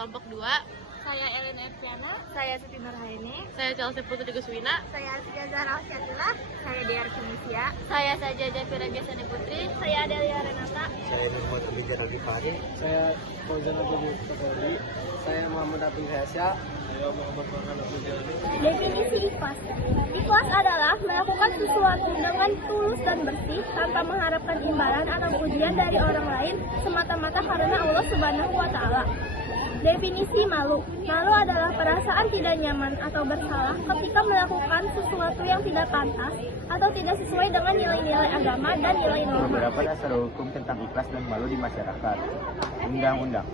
kelompok 2. Saya Elena Eviana. Saya Siti Nurhaini. Saya Chelsea Putri Guswina. Saya Askia Zahra Syatilah. Saya Diar Tunisia. Saya Saja Jafira Biasani Putri. Saya Adelia Renata. Saya Muhammad Abidjan Al-Ghifari. Saya Fauzan Abdul Mustafa. Saya Muhammad Abdul Hasya. Saya Muhammad Farhan Abdul Jalani. Definisi ikhlas. Ikhlas adalah melakukan sesuatu dengan tulus dan bersih tanpa mengharapkan imbalan atau pujian dari orang lain semata-mata karena Allah Subhanahu wa Ta'ala. Definisi malu. Malu adalah perasaan tidak nyaman atau bersalah ketika melakukan sesuatu yang tidak pantas atau tidak sesuai dengan nilai-nilai agama dan nilai norma. Beberapa dasar hukum tentang ikhlas dan malu di masyarakat. Undang-undang.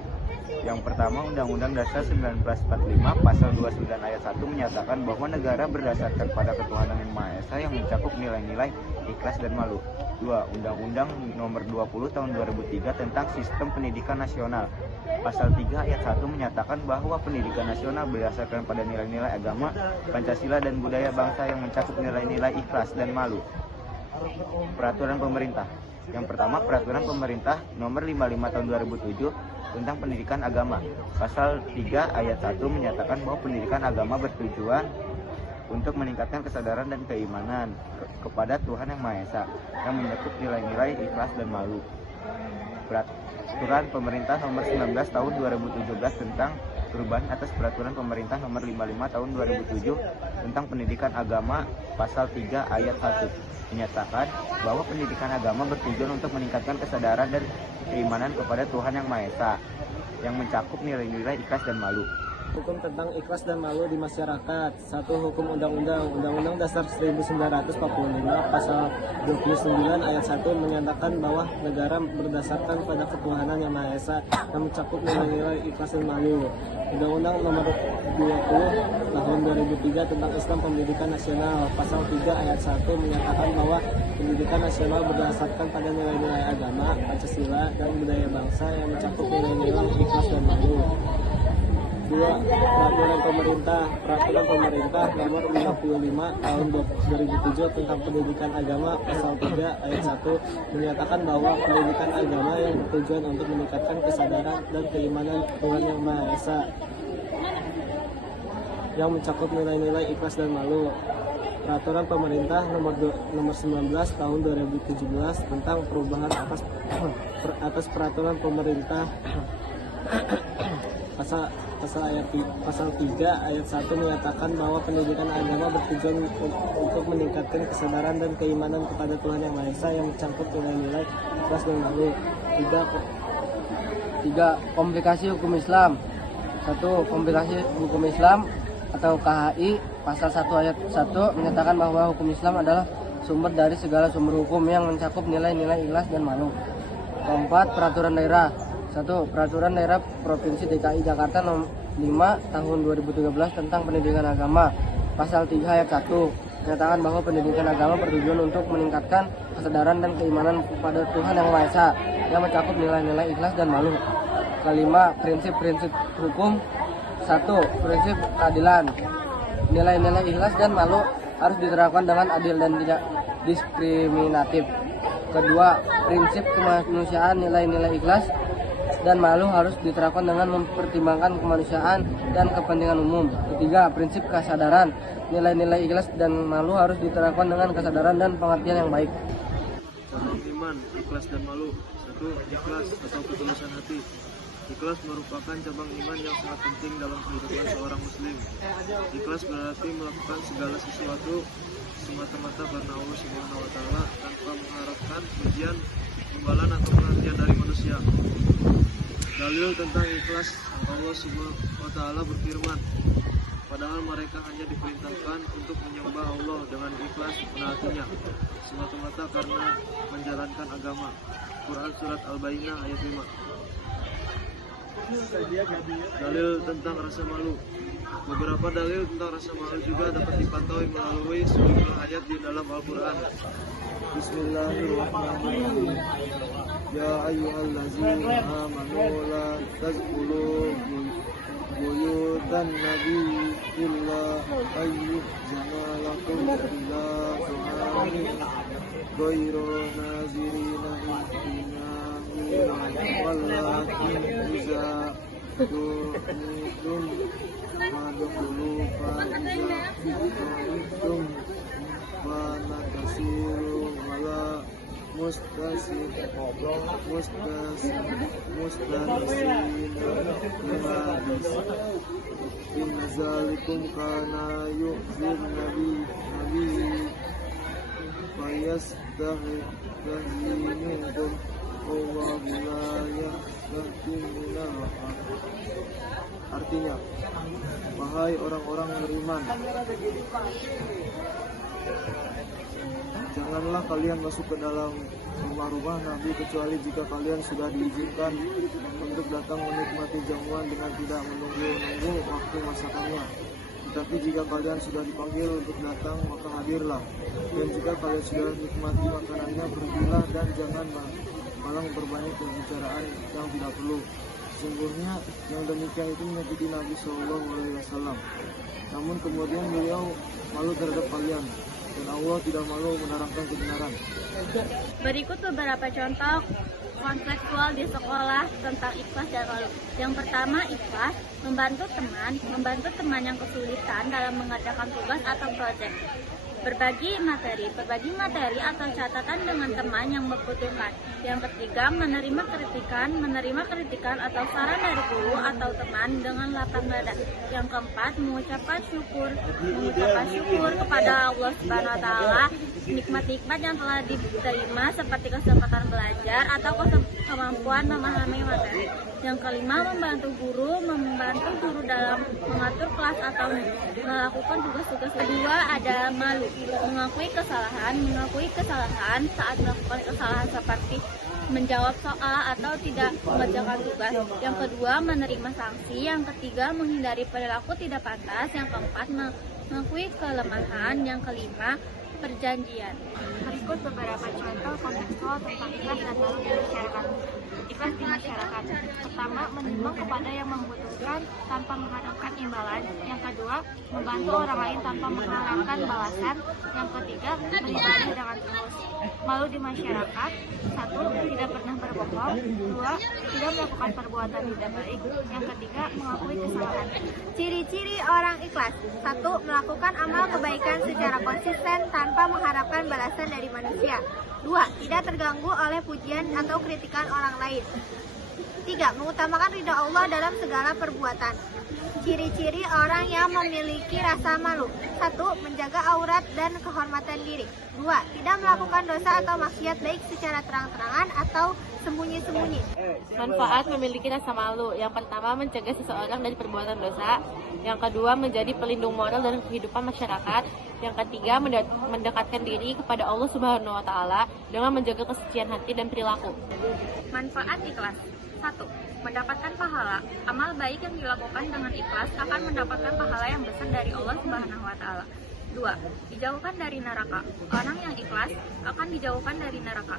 Yang pertama, Undang-Undang Dasar 1945 Pasal 29 Ayat 1 menyatakan bahwa negara berdasarkan pada ketuhanan Yang Maha Esa yang mencakup nilai-nilai ikhlas dan malu. 2. Undang-Undang Nomor 20 Tahun 2003 tentang Sistem Pendidikan Nasional. Pasal 3 Ayat 1 menyatakan bahwa pendidikan nasional berdasarkan pada nilai-nilai agama, Pancasila dan budaya bangsa yang mencakup nilai-nilai ikhlas dan malu. Peraturan pemerintah. Yang pertama, Peraturan Pemerintah Nomor 55 Tahun 2007 tentang pendidikan agama. Pasal 3 Ayat 1 menyatakan bahwa pendidikan agama bertujuan untuk meningkatkan kesadaran dan keimanan kepada Tuhan Yang Maha Esa yang mencakup nilai-nilai ikhlas dan malu. Peraturan Pemerintah Nomor 19 Tahun 2017 tentang perubahan atas Peraturan Pemerintah Nomor 55 Tahun 2007 tentang pendidikan agama. Pasal 3 Ayat 1 menyatakan bahwa pendidikan agama bertujuan untuk meningkatkan kesadaran dan keimanan kepada Tuhan Yang Maha Esa yang mencakup nilai-nilai ikhlas dan malu. Hukum tentang ikhlas dan malu di masyarakat. 1. Hukum Undang-Undang. Undang-Undang Dasar 1945 Pasal 29 Ayat 1 menyatakan bahwa negara berdasarkan pada ketuhanan Yang Maha Esa yang mencakup nilai-nilai ikhlas dan malu. Undang-Undang Nomor 20 Tahun 2003 tentang Sistem Pendidikan Nasional. Pasal 3 Ayat 1 menyatakan bahwa pendidikan nasional berdasarkan pada nilai-nilai agama, Pancasila dan budaya bangsa yang mencakup nilai-nilai ikhlas dan malu. 2. Peraturan Pemerintah Nomor 55 Tahun 2007 tentang Pendidikan Agama. Pasal 3 Ayat 1 menyatakan bahwa pendidikan agama yang bertujuan untuk meningkatkan kesadaran dan keimanan Tuhan Yang Maha Esa yang mencakup nilai-nilai ikhlas dan malu. Peraturan Pemerintah Nomor 19 Tahun 2017 tentang perubahan atas Peraturan Pemerintah Pasal 3 Ayat 1 menyatakan bahwa pendidikan agama bertujuan untuk meningkatkan kesadaran dan keimanan kepada Tuhan Yang Maha Esa yang mencakup nilai-nilai ikhlas dan malu. 3. Komplikasi hukum Islam. 1. Komplikasi hukum Islam atau KHI Pasal 1 Ayat 1 menyatakan bahwa hukum Islam adalah sumber dari segala sumber hukum yang mencakup nilai-nilai ikhlas dan malu. 4. Peraturan daerah. 1. Peraturan Daerah Provinsi DKI Jakarta Nomor 5 Tahun 2013 tentang Pendidikan Agama. Pasal 3 Ayat 1 menyatakan bahwa pendidikan agama bertujuan untuk meningkatkan kesadaran dan keimanan kepada Tuhan Yang Maha Esa yang mencakup nilai-nilai ikhlas dan malu. 5. Prinsip-prinsip hukum. 1. Prinsip keadilan. Nilai-nilai ikhlas dan malu harus diterapkan dengan adil dan tidak diskriminatif. 2. Prinsip kemanusiaan. Nilai-nilai ikhlas dan malu harus diterapkan dengan mempertimbangkan kemanusiaan dan kepentingan umum. 3. Prinsip kesadaran. Nilai-nilai ikhlas dan malu harus diterapkan dengan kesadaran dan pengertian yang baik. Iman, ikhlas dan malu. 1. Ikhlas atau ketulusan hati. Ikhlas merupakan cabang iman yang sangat penting dalam kehidupan seorang muslim. Ikhlas berarti melakukan segala sesuatu semata-mata karena Allah Subhanahu wa Ta'ala tanpa mengharapkan pujian, imbalan atau perhatian dari manusia. Dalil tentang ikhlas, Allah Subhanahu wa Ta'ala berfirman, padahal mereka hanya diperintahkan untuk menyembah Allah dengan ikhlas menaatinya semata-mata karena menjalankan agama. Quran Surat Al-Baqarah ayat 5. Dalil tentang rasa malu. Beberapa dalil tentang rasa malu juga dapat dipantau melalui sejumlah ayat di dalam Al-Quran. Bismillahirrahmanirrahim. Ya ayyuhallazina amanu la tadkhulu buyutan nabi illa ayyuzana lakum ila ta'amin ghairu nazirina intina walakin iza Tu'minum madkhulu fa'idum Wanakasiru wala mustanisina lihadis Inna zalikum kana yu'zir nabi Fayastahi minkum Wallahu la yahdi minal Artinya, wahai orang-orang beriman, janganlah kalian masuk ke dalam rumah-rumah Nabi kecuali jika kalian sudah diizinkan untuk datang menikmati jamuan dengan tidak menunggu-nunggu waktu masakannya. Tetapi jika kalian sudah dipanggil untuk datang, maka hadirlah. Dan jika kalian sudah nikmati makanannya, pergilah dan jangan malah berbanyak pembicaraan yang tidak perlu. Sesungguhnya yang demikian itu menyakiti Nabi SAW. Namun kemudian beliau malu terhadap kalian, dan Allah tidak malu menerangkan kebenaran. Berikut beberapa contoh kontekstual di sekolah tentang ikhlas dan malu. Yang pertama, ikhlas membantu teman yang kesulitan dalam mengerjakan tugas atau proyek. Berbagi materi atau catatan dengan teman yang membutuhkan. Yang ketiga, menerima kritikan atau saran dari guru atau teman dengan lapang dada. Yang keempat, mengucapkan syukur kepada Allah Subhanahu wa taala nikmat-nikmat yang telah diterima seperti kesempatan belajar atau kemampuan memahami materi. Yang kelima, membantu guru dalam mengatur kelas atau melakukan tugas-tugas. Kedua, ada malu, mengakui kesalahan saat melakukan kesalahan seperti menjawab soal atau tidak mengerjakan tugas. Yang kedua, menerima sanksi. Yang ketiga, menghindari perilaku tidak pantas. Yang keempat, mengakui kelemahan. Yang kelima, perjanjian. Berikut beberapa contoh kontekstual tentang ikhlas dan malu di masyarakat. Ikhlas di masyarakat. Pertama, menyumbang kepada yang membutuhkan tanpa mengharapkan imbalan. Yang kedua, membantu orang lain tanpa mengharapkan balasan. Yang ketiga, beribadah dengan tulus. Malu di masyarakat. 1. Tidak pernah berbohong. 2. Tidak melakukan perbuatan tidak baik. Yang ketiga, mengakui kesalahan. Ciri-ciri orang ikhlas. 1. Melakukan amal kebaikan secara konsisten tanpa mengharapkan balasan dari manusia. 2. Tidak terganggu oleh pujian atau kritikan orang lain. 3. Mengutamakan ridha Allah dalam segala perbuatan. Ciri-ciri orang yang memiliki rasa malu. 1. Menjaga aurat dan kehormatan diri. 2. Tidak melakukan dosa atau maksiat baik secara terang-terangan atau sembunyi-sembunyi. Manfaat memiliki rasa malu. Yang pertama, mencegah seseorang dari perbuatan dosa. Yang kedua, menjadi pelindung moral dalam kehidupan masyarakat. Yang ketiga, mendekatkan diri kepada Allah Subhanahu wa taala dengan menjaga kesucian hati dan perilaku. Manfaat ikhlas. 1. Mendapatkan pahala. Amal baik yang dilakukan dengan ikhlas akan mendapatkan pahala yang besar dari Allah Subhanahu wa taala. 2. Dijauhkan dari neraka. Orang yang ikhlas akan dijauhkan dari neraka.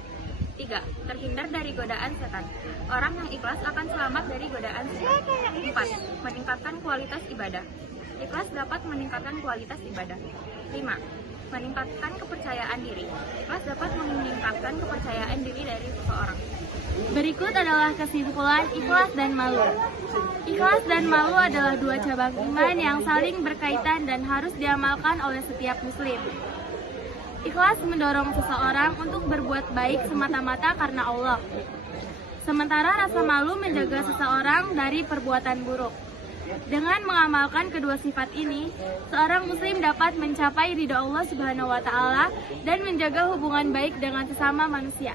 3. Terhindar dari godaan setan. Orang yang ikhlas akan selamat dari godaan setan. 4. Meningkatkan kualitas ibadah. Ikhlas dapat meningkatkan kualitas ibadah. 5. Meningkatkan kepercayaan diri. Ikhlas dapat meningkatkan kepercayaan diri dari seseorang. Berikut adalah kesimpulan ikhlas dan malu. Ikhlas dan malu adalah dua cabang iman yang saling berkaitan dan harus diamalkan oleh setiap muslim. Ikhlas mendorong seseorang untuk berbuat baik semata-mata karena Allah. Sementara rasa malu menjaga seseorang dari perbuatan buruk. Dengan mengamalkan kedua sifat ini, seorang muslim dapat mencapai ridha Allah Subhanahu wa taala dan menjaga hubungan baik dengan sesama manusia.